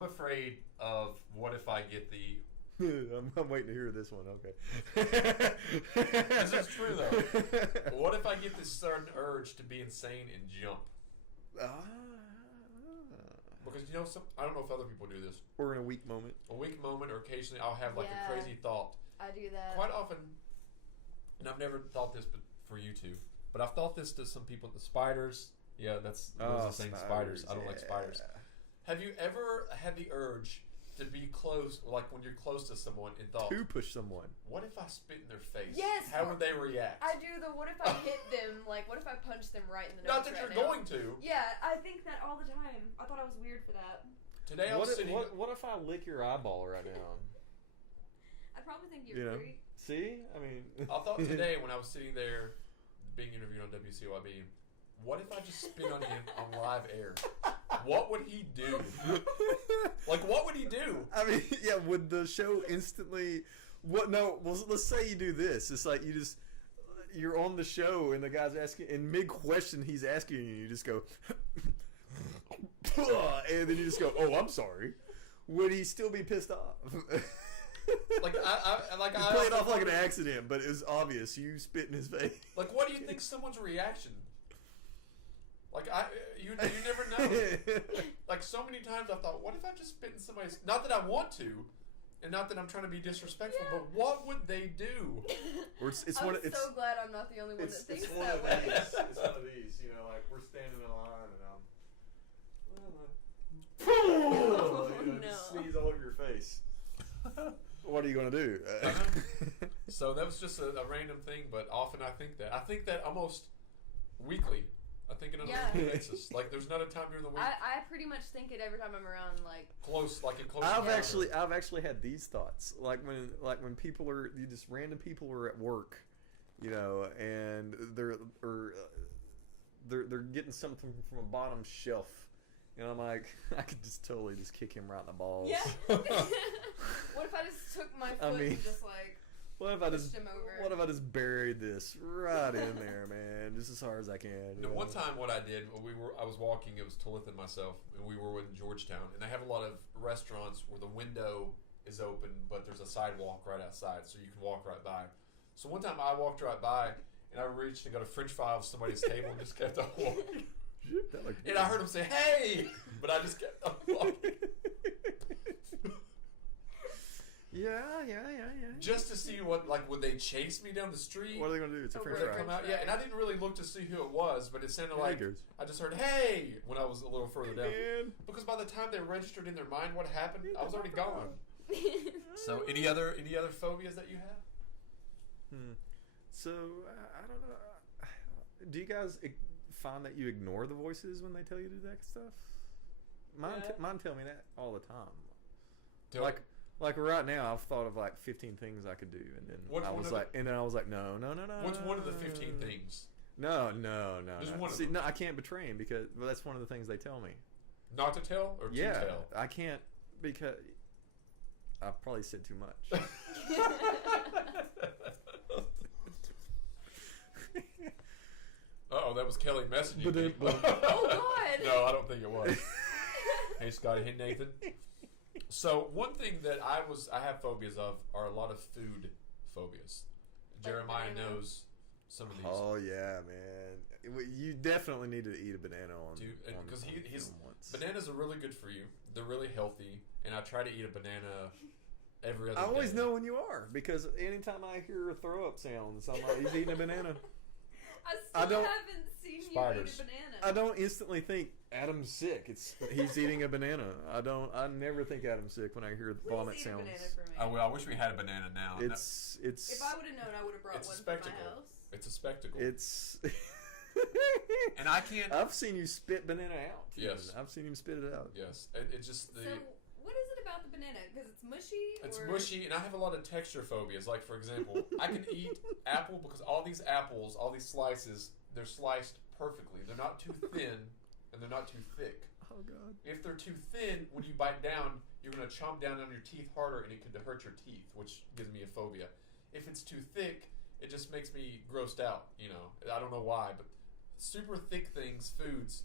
I'm afraid of what if I get the. I'm waiting to hear this one. Okay. This is true though. What if I get this sudden urge to be insane and jump? Ah. Because I don't know if other people do this. Or in a weak moment. A weak moment, or occasionally I'll have like a crazy thought. I do that quite often, and I've never thought this, but for you two. But I've thought this to some people. The spiders. Yeah, that's the saying. Spiders. I don't like spiders. Have you ever had the urge to be close, like when you're close to someone, and thought to push someone? What if I spit in their face? Yes. How would they react? I do the what if I hit them? Like what if I punch them right in the nose? Not that right you're now? going to. Yeah, I think that all the time. I thought I was weird for that. Today I was sitting. What if I lick your eyeball right now? I'd probably think you're weird. See, I mean, I thought today when I was sitting there being interviewed on WCYB, what if I just spit on him on live air? What would he do? Like, what would he do? I mean, yeah, would the show instantly... What? No, well, let's say you do this. It's like you're on the show and the guy's asking, in mid-question he's asking you, you just go... and then you just go, oh, I'm sorry. Would he still be pissed off? Like, I played off like an accident, but it was obvious. You spit in his face. Like, what do you think someone's reaction? Like, you never know. Like, so many times I've thought, what if I just spit in somebody's... Not that I want to, and not that I'm trying to be disrespectful, but what would they do? Or it's I'm so glad I'm not the only one that thinks that way. It's one of these, like we're standing in line and I'm... No. Sneeze all over your face. What are you going to do? So that was just a random thing, but often I think that almost weekly. I think it on a weekly basis. Like, there's not a time during the week. I pretty much think it every time I'm around, close. I've actually had these thoughts. Like when people are just random people are at work, and they're getting something from a bottom shelf. And I'm like, I could just totally just kick him right in the balls. Yeah. What if I just took my foot and just what if I pushed him over? What if I just buried this right in there, man, just as hard as I can? One time, what I did, I was walking. It was Talitha and myself, and we were in Georgetown, and they have a lot of restaurants where the window is open, but there's a sidewalk right outside, so you can walk right by. So one time, I walked right by, and I reached and got a French fry off somebody's table and just kept on walking. And I heard him say, "Hey!" But I just kept on walking. Yeah. Just to see would they chase me down the street? What are they going to do? It's a French Would they fry. come out? Yeah, and I didn't really look to see who it was, but it sounded like I just heard "Hey" when I was a little further down. Because by the time they registered in their mind what happened, I was already gone. So, any other phobias that you have? So I don't know. Do you guys find that you ignore the voices when they tell you to do that stuff? Mine tell me that all the time. Like right now, I've thought of 15 things I could do, and then I was like, no. What's one of the 15 things? No. Just one of See, them. no, I can't betray him because that's one of the things they tell me. Not to tell or to tell? I can't because I probably said too much. Uh-oh, that was Kelly messaging me. Oh, God! No, I don't think it was. Hey, Scotty. Hey, Nathan. So, one thing that I have phobias of are a lot of food phobias. Jeremiah knows some of these. Oh, yeah, man. You definitely need to eat a banana on because once. bananas are really good for you. They're really healthy, and I try to eat a banana every other day. I always know when you are, because anytime I hear throw-up sounds, I'm like, he's eating a banana. I haven't seen you eat a banana. I don't instantly think Adam's sick. He's eating a banana. I never think Adam's sick when I hear vomit sounds. Please eat a banana for me. I wish we had a banana now. It's. If I would have known, I would have brought one from my house. It's a spectacle. It's. And I can't. I've seen you spit banana out. Yes. I've seen him spit it out. Yes. It's just the. So, what is it about the banana? Because it's mushy? It's mushy, and I have a lot of texture phobias. Like, for example, I can eat apple because all these apples, all these slices, they're sliced perfectly. They're not too thin, and they're not too thick. Oh, God. If they're too thin, when you bite down, you're going to chomp down on your teeth harder, and it could hurt your teeth, which gives me a phobia. If it's too thick, it just makes me grossed out, I don't know why, but super thick things, foods,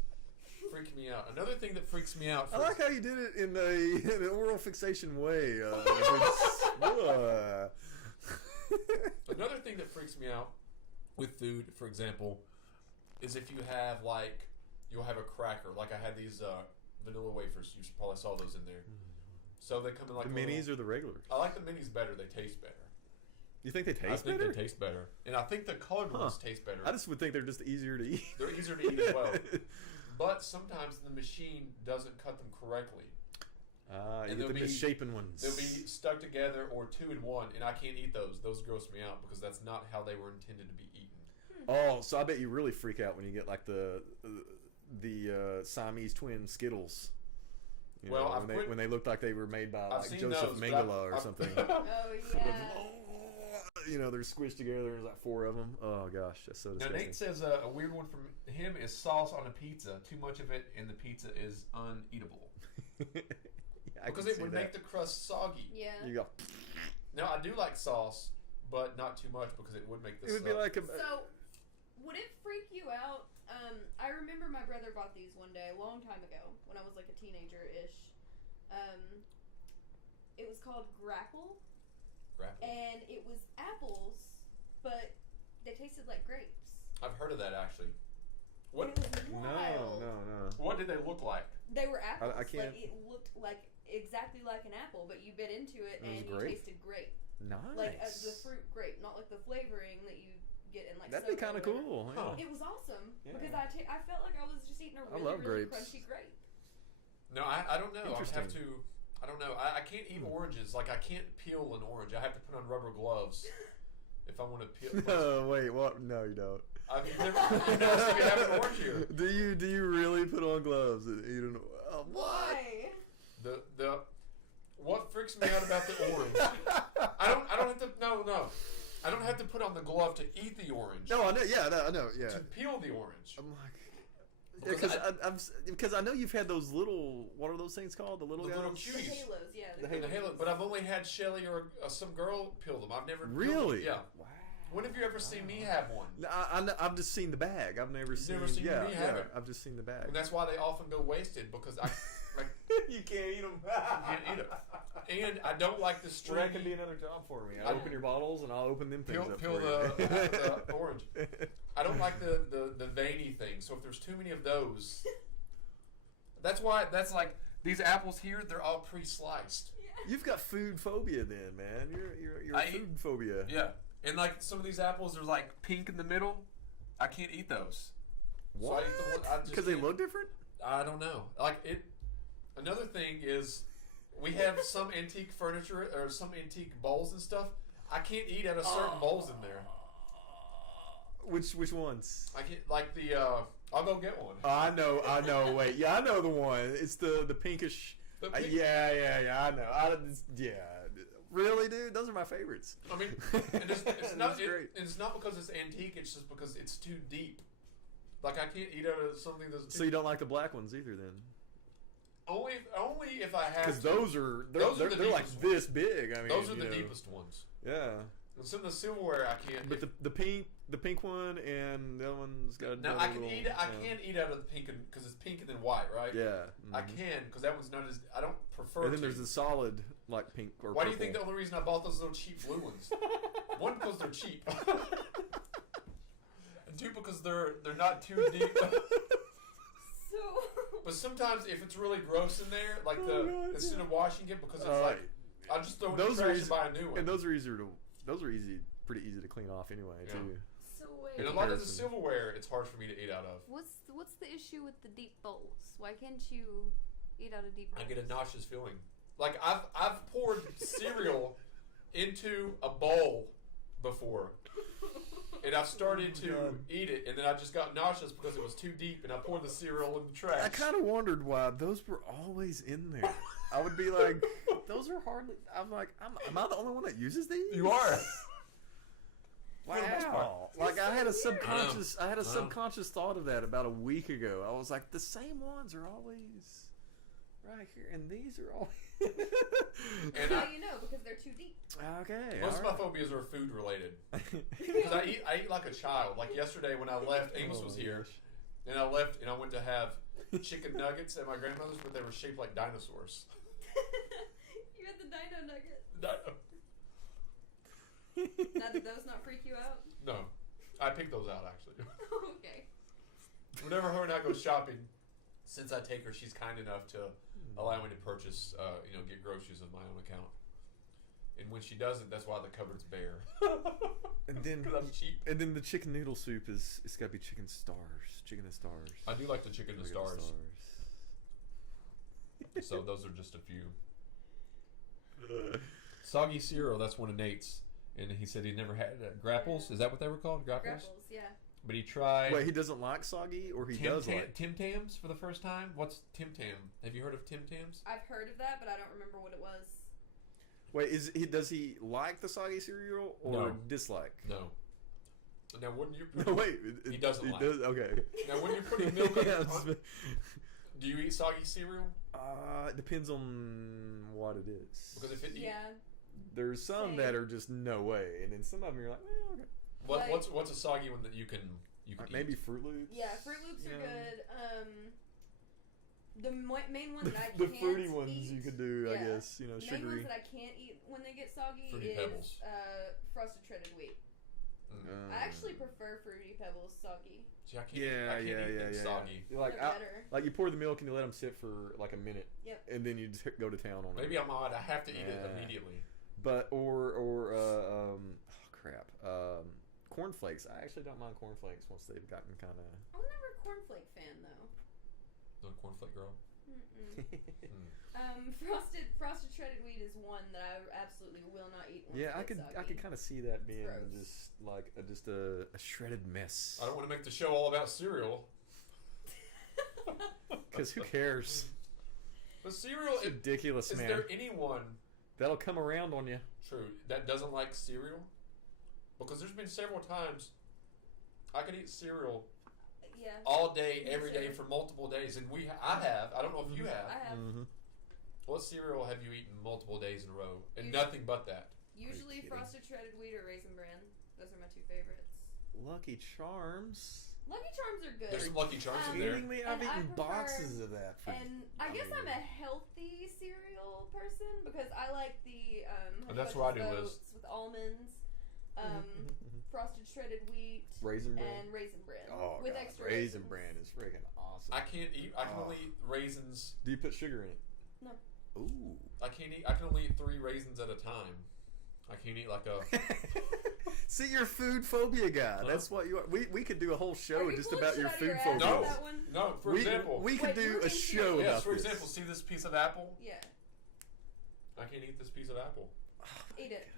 freak me out. Another thing that freaks me out. I like how you did it in an oral fixation way. Another thing that freaks me out with food, for example, is if you have you'll have a cracker. Like I had these vanilla wafers. You probably saw those in there. So they come in like the minis or the regulars. I like the minis better. They taste better. You think they taste better? I better? think they taste better, and I think the colored ones taste better. I just would think they're just easier to eat. They're easier to eat as well, but sometimes the machine doesn't cut them correctly. You get the misshapen ones. They'll be stuck together or 2 in 1, and I can't eat those. Those gross me out because that's not how they were intended to be eaten. Oh, so I bet you really freak out when you get like the Siamese twin Skittles. You well, know, when they looked like they were made by like Joseph Mengele or something. Oh yeah. You know, they're squished together. There's like 4 of them. Oh gosh, that's so disgusting. Now Nate says a weird one from him is sauce on a pizza. Too much of it, and the pizza is uneatable. Because it would make the crust soggy. Yeah. You go. Now I do like sauce, but not too much because it would make the. It would be like a. So, would it freak you out? I remember my brother bought these one day a long time ago when I was like a teenager-ish. It was called Grapple. Grapple. And it was apples, but they tasted like grapes. I've heard of that actually. What? It was wild. No. What did they look like? They were apples. I can't. Like it looked like exactly like an apple, but you bit into it and you tasted grape. Nice. Like the fruit grape, not like the flavoring that you get in like. That'd be kind of cool. Huh. It was awesome because Yeah. I felt like I was just eating a really, I love really grapes. crunchy grape. No, I don't know. I have Interesting. to. I don't know. I can't eat oranges. Like I can't peel an orange. I have to put on rubber gloves if I want to peel. No, wait. What? No, you don't. I've never seen me have an orange here. Do you really put on gloves and eat an? Why? The what freaks me out about the orange? I don't have to. No. I don't have to put on the glove to eat the orange. No, I know. Yeah, I know. Yeah. To peel the orange. I'm like. Because I know you've had those little, what are those things called? The little guys? Little The cuties. halos, yeah. The The halo, but I've only had Shelly or some girl peel them. I've never. Really? Peeled them. Yeah. Wow. When have you ever seen me have one? I've just seen the bag. I've never seen. Never seen me have it. I've just seen the bag. And that's why they often go wasted because You can't eat them. can't eat them. And I don't like the Well, stringy. that could be another job for me. I I- open your bottles and I'll open them things up Peel for you. the orange. I don't like the veiny thing. So if there's too many of those, that's like these apples here. They're all pre-sliced. You've got food phobia, then, man. You're I food phobia. Yeah, and like some of these apples, there's like pink in the middle. I can't eat those. So I What? eat the one- I just Because they can't. look different. I don't know. Like it. Another thing is, we have some antique furniture or some antique bowls and stuff. I can't eat out of certain bowls in there. Which ones? I can't like the. I'll go get one. I know. Wait, yeah, I know the one. It's the pinkish. The pink- Yeah. I know. Yeah. Really, dude? Those are my favorites. I mean, and it's not. That's great. It's not because it's antique. It's just because it's too deep. Like I can't eat out of something that's. Too So you don't like the black ones either, then? Only if I have. Because to. those are Those are the they're like deepest this big. I mean, Those are you the know. deepest ones. Yeah. And some of the silverware I can't. But the pink one and the other one's got. Now another I can little, eat. I can't eat out of the pink because it's pink and then white, right? Yeah. I mhm. can because that one's not as. I don't prefer. And then to. there's the solid like pink or. Why do you purple. think the only reason I bought those little cheap blue ones? One, because they're cheap. And two, because they're not too deep. So. But sometimes if it's really gross in there, like God, instead of washing it because it's Alright. I'll just throw it in Those the are trash easy- and buy a new one. And those are pretty easy to clean off anyway Yeah. too. So And wait. a lot of the comparison. silverware, it's hard for me to eat out of. What's the issue with the deep bowls? Why can't you eat out of deep bowls? I get a nauseous feeling. Like I've poured cereal into a bowl before. And I've started to God. eat it, and then I just got nauseous because it was too deep, and I poured the cereal in the trash. I kind of wondered why those were always in there. I would be like, those are hardly. I'm like, am I the only one that uses these? You are. Wow. For the most part. Like I had a so weird. subconscious, I had a I know. subconscious thought of that about a week ago. I was like, the same ones are always right here, and these are always. And How you know? Because they're too deep. Okay. Most of my all phobias are food related. right. Because I eat like a child. Like yesterday when I left, Amos Oh was my here, gosh. And I left, and I went to have chicken nuggets at my grandmother's, but they were shaped like dinosaurs. You had the dino nugget. Dino. Now, did those not freak you out? No. I picked those out, actually. Okay. Whenever her and I go shopping, since I take her, she's kind enough to allow me to purchase, get groceries of my own account. And when she doesn't, that's why the cupboard's bare. And then, because I'm cheap. And then the chicken noodle soup it's got to be chicken stars. Chicken and stars. I do like the chicken and stars. So those are just a few. Soggy cereal, that's one of Nate's. And he said he never had grapples. Is that what they were called? Grapples? Grapples, yeah. But he tried. Wait, he doesn't like soggy, or he does like Tim Tams for the first time? What's Tim Tam? Have you heard of Tim Tams? I've heard of that, but I don't remember what it was. Wait, does he like the soggy cereal or dislike? No. Now, wouldn't you? No, wait. He doesn't like. Okay. Now, when you're putting milk in, do you eat soggy cereal? It depends on what it is. Because if it there's some that are just no way, and then some of them you're like, well, okay. What's a soggy one that you can maybe eat? Fruit Loops? Yeah, Fruit Loops are good. The main one that I the can't fruity ones eat, you could do, I guess. The sugary. main ones that I can't eat when they get soggy Fruity is Pebbles. Frosted Shredded Wheat. I actually prefer Fruity Pebbles soggy. See, I can't eat things soggy. Like you pour the milk and you let them sit for like a minute. Yep. And then you just go to town on it. Maybe I'm odd. I have to eat it immediately. But cornflakes. I actually don't mind cornflakes once they've gotten kind of. I was never a cornflake fan though. No cornflake girl. Frosted Shredded Wheat is one that I absolutely will not eat. Once I could kind of see that being just like a shredded mess. I don't want to make the show all about cereal. Because who cares? But cereal is ridiculous, man. Is there anyone that'll come around on you? True. That doesn't like cereal? Because there's been several times I could eat cereal all day, every day for multiple days, and I don't know if you have. I have. Mm-hmm. What cereal have you eaten multiple days in a row, and nothing but that? Usually Frosted Shredded Wheat or Raisin Bran. Those are my two favorites. Lucky Charms. Lucky Charms are good. There's some Lucky Charms in there. I've eaten boxes of that. And I guess I'm a healthy cereal person because I like the that's where I do Oats with almonds, Frosted Shredded Wheat, Raisin Bran, and Raisin Bran. Oh, with God. extra Raisin raisins. Bran is freaking awesome. I can only eat raisins. Do you put sugar in it? No. Ooh. I can only eat 3 raisins at a time. I can't eat like a. See, you're a food phobia guy. That's what you are. We could do a whole show just about your food phobia. No. For example, we could do a show about yes. For example, see this piece of apple? Yeah. I can't eat this piece of apple. Eat it.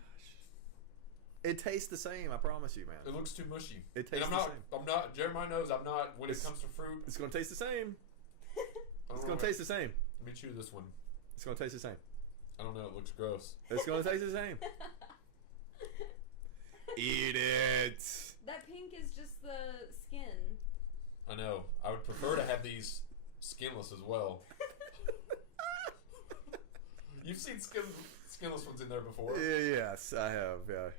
It tastes the same, I promise you, man. It looks too mushy. It tastes the same. I'm not. Jeremiah knows I'm not. When it comes to fruit, it's gonna taste the same. It's gonna taste the same. Let me chew this one. It's gonna taste the same. I don't know. It looks gross. It's gonna taste the same. Eat it. That pink is just the skin. I know. I would prefer to have these skinless as well. You've seen skinless ones in there before. Yes, I have. Yeah.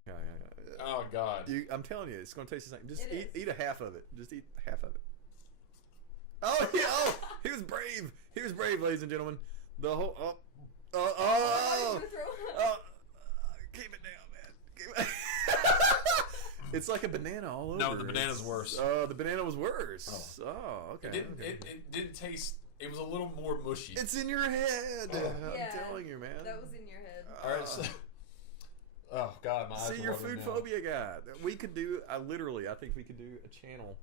Oh God! I'm telling you, it's going to taste the same. Just It eat a half of it. Just eat half of it. Oh, he was brave. He was brave, ladies and gentlemen. The whole keep it down, man. Keep it. It's like a banana all over. No, the banana's worse. The banana was worse. Oh, okay. It didn't taste. It was a little more mushy. It's in your head. Yeah, I'm telling you, man. That was in your head. All right. So, oh God, my eyes are see, your watering food now. phobia guy. We could do. I think we could do a channel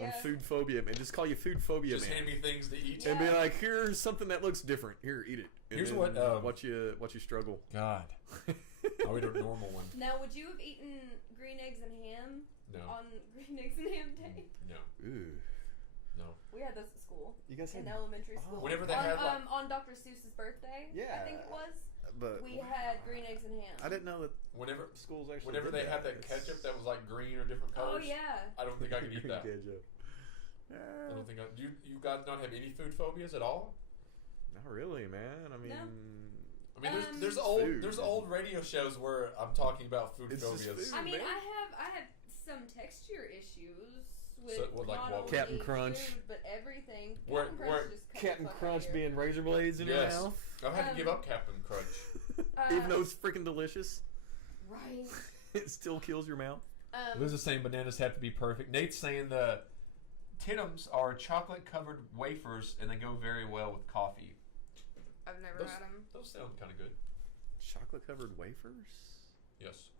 on food phobia, and just call you food phobia just man. hand me things to eat and be like, here's something that looks different. Here, eat it. And here's what you struggle. God. I'll eat a normal one. Now, would you have eaten green eggs and ham? No. On green eggs and ham day? No. Ooh. No. We had those at school. You guys had in elementary school. Whenever they had on Dr. Seuss's birthday. Yeah. I think it was. But we had green eggs and ham. I didn't know that. Whenever schools actually. Whenever they had that ketchup that was like green or different colors. Oh yeah. I don't think I could eat that. Ketchup. I don't think do you guys not have any food phobias at all? Not really, man. I mean. No. I mean, there's old radio shows where I'm talking about food phobias. Food, I mean, man. I have some texture issues with like not what? only Captain Crunch. Food, but everything. Where- Captain where- Crunch just cut Captain the fuck Crunch out of being razor blades in Yes. your mouth. I've had to give up Captain Crunch. Even though it's freaking delicious, Right. it still kills your mouth. Liz is saying bananas have to be perfect. Nate's saying the Tittums are chocolate-covered wafers, and they go very well with coffee. I've never Those- had them. Those sound kind of good. Chocolate-covered wafers? Yes.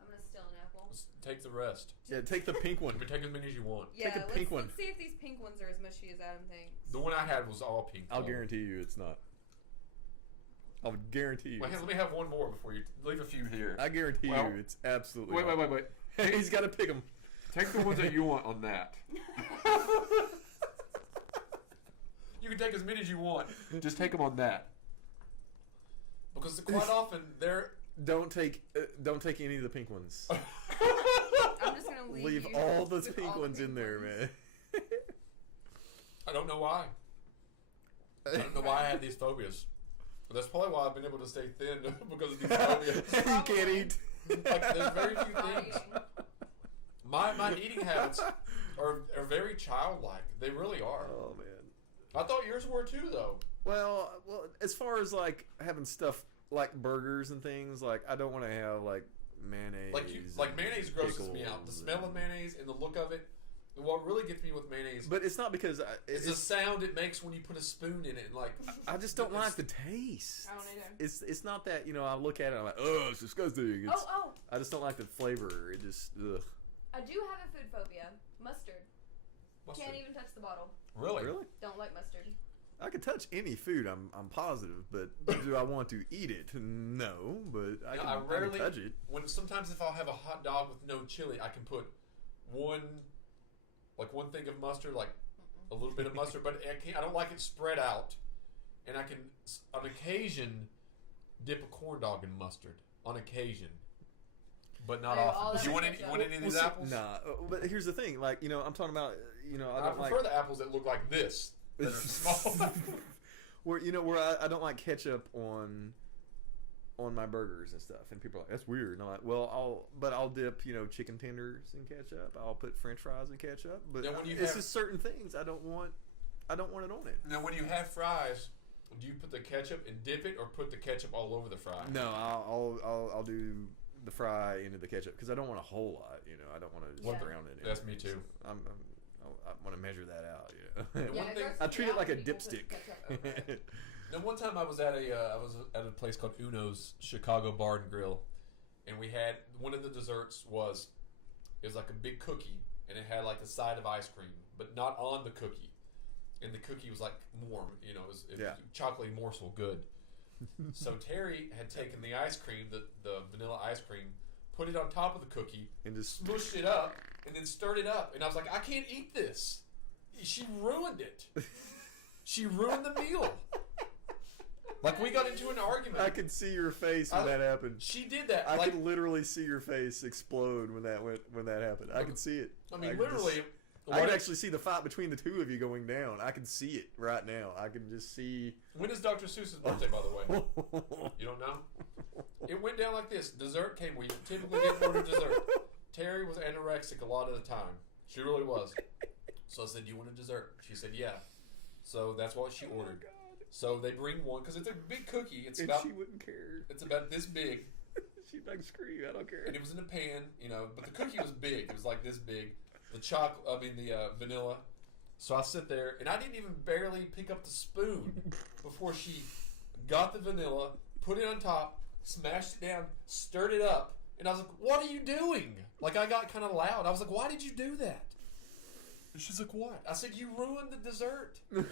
I'm gonna steal an apple. Let's take the rest. Yeah, take the pink one. You can take as many as you want. Yeah, Take a pink one. Let's see if these pink ones are as mushy as Adam thinks. The one I had was all pink. I'll though. guarantee you it's not. I would guarantee you. Wait, it's let me have one more before you leave a few here. I guarantee Well, you it's absolutely Wait. not. He's got to pick them. Take the ones that you want on that. You can take as many as you want. Just take them on that. Because quite often they're. Don't take any of the pink ones. I'm just gonna leave you all those with pink all the ones in there, man. I don't know why. I don't know why I have these phobias. But that's probably why I've been able to stay thin because of these phobias. You can't eat. Like, there's very few things. Eating. My eating habits are very childlike. They really are. Oh man. I thought yours were too, though. Well, as far as like having stuff like burgers and things, like I don't want to have like mayonnaise. Like mayonnaise grosses me out. The smell of mayonnaise and the look of it. And what really gets me with mayonnaise But it's not because is the sound it makes when you put a spoon in it. And like I just don't like the taste. I don't either. It's not that I look at it and I'm like, oh, it's disgusting. It's, Oh, I just don't like the flavor. It just ugh. I do have a food phobia. Mustard. mustard. Can't even touch the bottle. Really? Don't like mustard. I can touch any food. I'm positive, but do I want to eat it? No, but I can touch it. Sometimes if I'll have a hot dog with no chili, I can put one thing of mustard, like a little bit of mustard, but I don't like it spread out. And I can, on occasion, dip a corn dog in mustard. On occasion. But not often. Do you want any of these apples? Nah, but here's the thing. Like, I'm talking about, I prefer the apples that look like this. That are small. where I don't like ketchup on my burgers and stuff, and people are like, that's weird. And I'm like, well, I'll dip chicken tenders in ketchup. I'll put French fries in ketchup. But it's just certain things I don't want it on it. Now, when you have fries, do you put the ketchup and dip it, or put the ketchup all over the fry? No, I'll do the fry into the ketchup because I don't want a whole lot. I don't want to just drown it. That's me too. I want to measure that out. I treat it like a dipstick. Now, one time I was at a place called Uno's Chicago Bar and Grill, and we had one of the desserts was like a big cookie, and it had like a side of ice cream, but not on the cookie, and the cookie was like warm, it was chocolatey morsel, good. So Terry had taken the ice cream, the vanilla ice cream, put it on top of the cookie, and just smushed it up, and then stirred it up, and I was like, I can't eat this. She ruined it. She ruined the meal. Like, we got into an argument. I could see your face when that happened. She did that. I could literally see your face explode when that happened. I could see it. I mean, literally. I can actually see the fight between the two of you going down. I can see it right now. I can just see. When is Dr. Seuss's birthday, by the way? You don't know? It went down like this. Dessert came. We typically get ordered dessert. Terry was anorexic a lot of the time. She really was. So I said, do you want a dessert? She said, yeah. So that's what she ordered. So they bring one, because it's a big cookie. She wouldn't care. It's about this big. She'd like, screw you, I don't care. And it was in a pan, but the cookie was big. It was like this big. The vanilla. So I sit there, and I didn't even barely pick up the spoon before she got the vanilla, put it on top, smashed it down, stirred it up, and I was like, what are you doing? Like, I got kind of loud. I was like, why did you do that? And she's like, what? I said, you ruined the dessert. And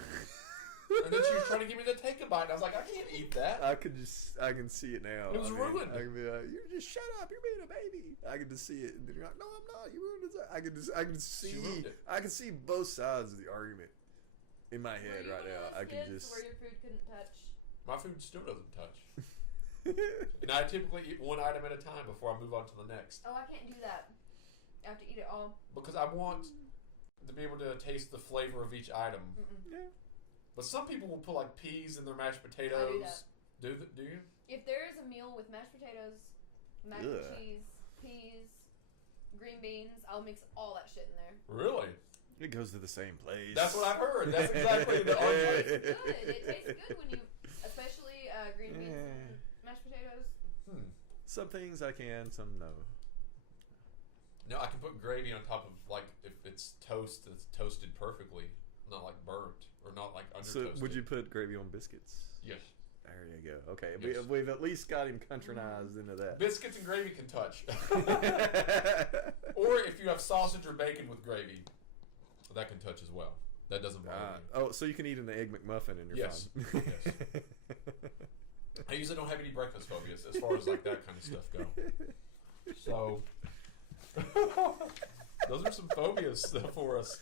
then she was trying to get me to take a bite, and I was like, I can't eat that. I can see it now. It was ruined. I can be like, you just shut up, you're being a baby. I can just see it, and then you're like, no, I'm not. You ruined it. I can see both sides of the argument in my head right now. I can just. Where your food couldn't touch. My food still doesn't touch. And I typically eat one item at a time before I move on to the next. Oh, I can't do that. I have to eat it all. Because I want to be able to taste the flavor of each item. Yeah. But some people will put like peas in their mashed potatoes. I do that. Do you? If there is a meal with mashed potatoes, mac and cheese, peas, green beans, I'll mix all that shit in there. Really? It goes to the same place. That's what I've heard. That's exactly the argument. It tastes good. It tastes good when you, especially green beans and mashed potatoes. Some things I can, some no. No, I can put gravy on top of, like, if it's toast that's toasted perfectly, not like burnt or not like under toasted. So would you put gravy on biscuits? Yes. There you go. Okay, Yes. we've at least got him countrynized into that. Biscuits and gravy can touch. Or if you have sausage or bacon with gravy, that can touch as well. That doesn't bother me. Oh, so you can eat an Egg McMuffin and you're Yes. fine. Yes. I usually don't have any breakfast phobias as far as like that kind of stuff go. So those are some phobias for us.